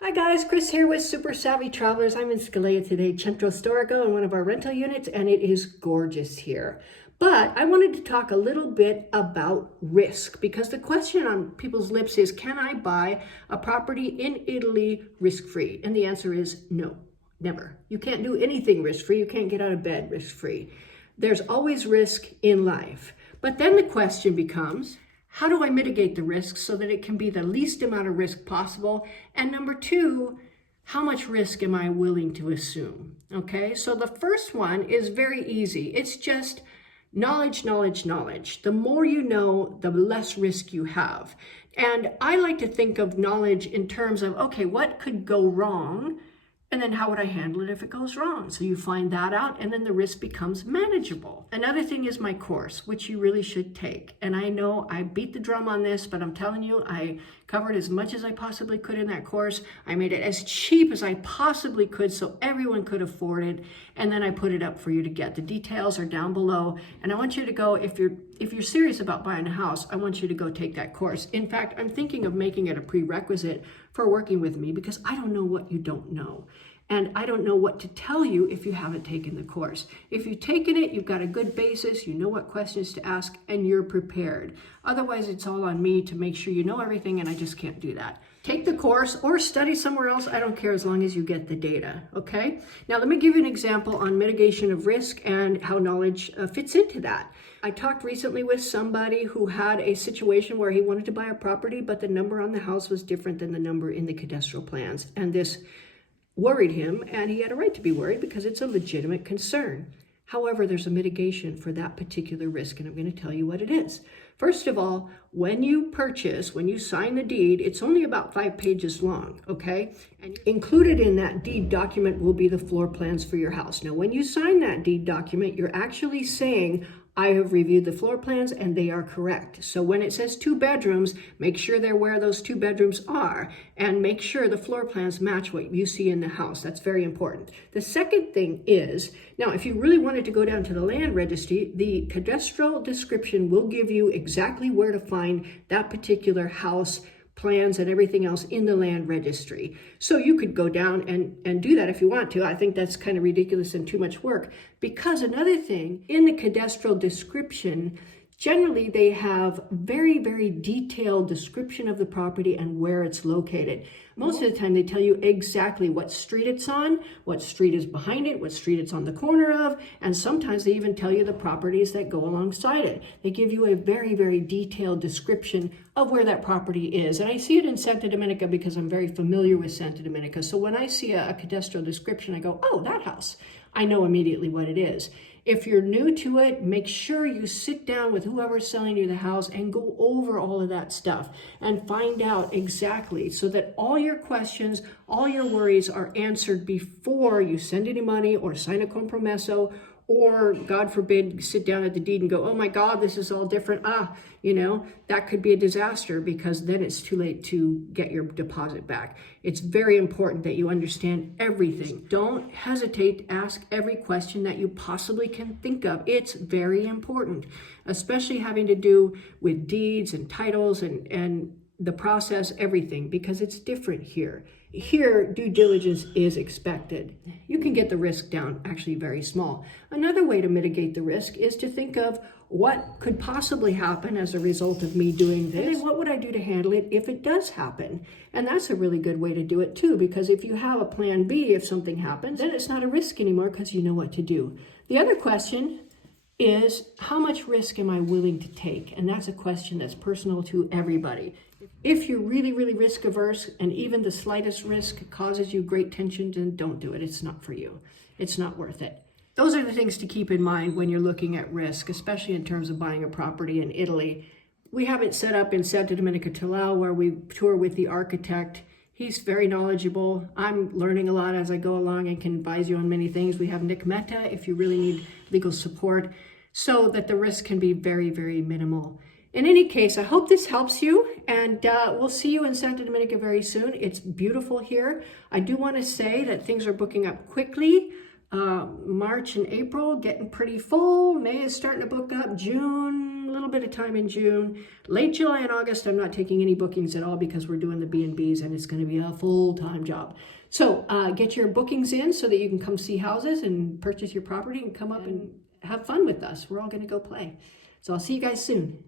Hi guys, Chris here with Super Savvy Travelers. I'm in Scalea today, Centro Storico, in one of our rental units, and it is gorgeous here. But I wanted to talk a little bit about risk because the question on people's lips is, can I buy a property in Italy risk-free? And the answer is no, never. You can't do anything risk-free. You can't get out of bed risk-free. There's always risk in life. But then the question becomes, how do I mitigate the risk so that it can be the least amount of risk possible? And number two, how much risk am I willing to assume? Okay, so the first one is very easy. It's just knowledge, knowledge, knowledge. The more you know, the less risk you have. And I like to think of knowledge in terms of, okay, what could go wrong? And then how would I handle it if it goes wrong? So you find that out, and then the risk becomes manageable. Another thing is my course, which you really should take. And I know I beat the drum on this, but I'm telling you, I covered as much as I possibly could in that course. I made it as cheap as I possibly could so everyone could afford it. And then I put it up for you to get. The details are down below. And I want you to go, if you're serious about buying a house, I want you to go take that course. In fact, I'm thinking of making it a prerequisite for working with me because I don't know what you don't know. And I don't know what to tell you if you haven't taken the course. If you've taken it, you've got a good basis, you know what questions to ask, and you're prepared. Otherwise, it's all on me to make sure you know everything, and I just can't do that. Take the course or study somewhere else. I don't care as long as you get the data, okay? Now, let me give you an example on mitigation of risk and how knowledge fits into that. I talked recently with somebody who had a situation where he wanted to buy a property, but the number on the house was different than the number in the cadastral plans. And this worried him, and he had a right to be worried because it's a legitimate concern. However, there's a mitigation for that particular risk, and I'm going to tell you what it is. First of all, when you purchase, when you sign the deed, it's only about 5 pages long, okay? And included in that deed document will be the floor plans for your house. Now, when you sign that deed document, you're actually saying, I have reviewed the floor plans and they are correct. So when it says 2 bedrooms, make sure they're where those 2 bedrooms are and make sure the floor plans match what you see in the house. That's very important. The second thing is, now if you really wanted to go down to the land registry, the cadastral description will give you exactly where to find that particular house, plans and everything else in the land registry. So you could go down and do that if you want to. I think that's kind of ridiculous and too much work, because another thing, in the cadastral description, generally they have very, very detailed description of the property and where it's located. Most of the time they tell you exactly what street it's on, what street is behind it, what street it's on the corner of, and sometimes they even tell you the properties that go alongside it. They give you a very, very detailed description of where that property is. And I see it in Santa Domenica because I'm very familiar with Santa Domenica. So when I see a cadastral description, I go, oh, that house. I know immediately what it is. If you're new to it, make sure you sit down with whoever's selling you the house and go over all of that stuff and find out exactly so that all your questions, all your worries are answered before you send any money or sign a compromesso, or God forbid, sit down at the deed and go, oh my God, this is all different. That could be a disaster because then it's too late to get your deposit back. It's very important that you understand everything. Don't hesitate to ask every question that you possibly can think of. It's very important, especially having to do with deeds and titles and the process, everything, because it's different here. Here, due diligence is expected. You can get the risk down actually very small. Another way to mitigate the risk is to think of what could possibly happen as a result of me doing this, and then what would I do to handle it if it does happen? And that's a really good way to do it too, because if you have a plan B, if something happens, then it's not a risk anymore because you know what to do. The other question is, how much risk am I willing to take? And that's a question that's personal to everybody. If you're really, really risk averse and even the slightest risk causes you great tension, then don't do it. It's not for you. It's not worth it. Those are the things to keep in mind when you're looking at risk, especially in terms of buying a property in Italy. We have it set up in Santa Domenica Talao where we tour with the architect. He's very knowledgeable. I'm learning a lot as I go along and can advise you on many things. We have Nick Mehta if you really need legal support, so that the risk can be very, very minimal. In any case, I hope this helps you, and we'll see you in Santa Domenica very soon. It's beautiful here. I do want to say that things are booking up quickly. March and April getting pretty full. May is starting to book up. June, a little bit of time in June. Late July and August, I'm not taking any bookings at all because we're doing the B&Bs and it's going to be a full-time job. So get your bookings in so that you can come see houses and purchase your property and come up and have fun with us. We're all going to go play. So I'll see you guys soon.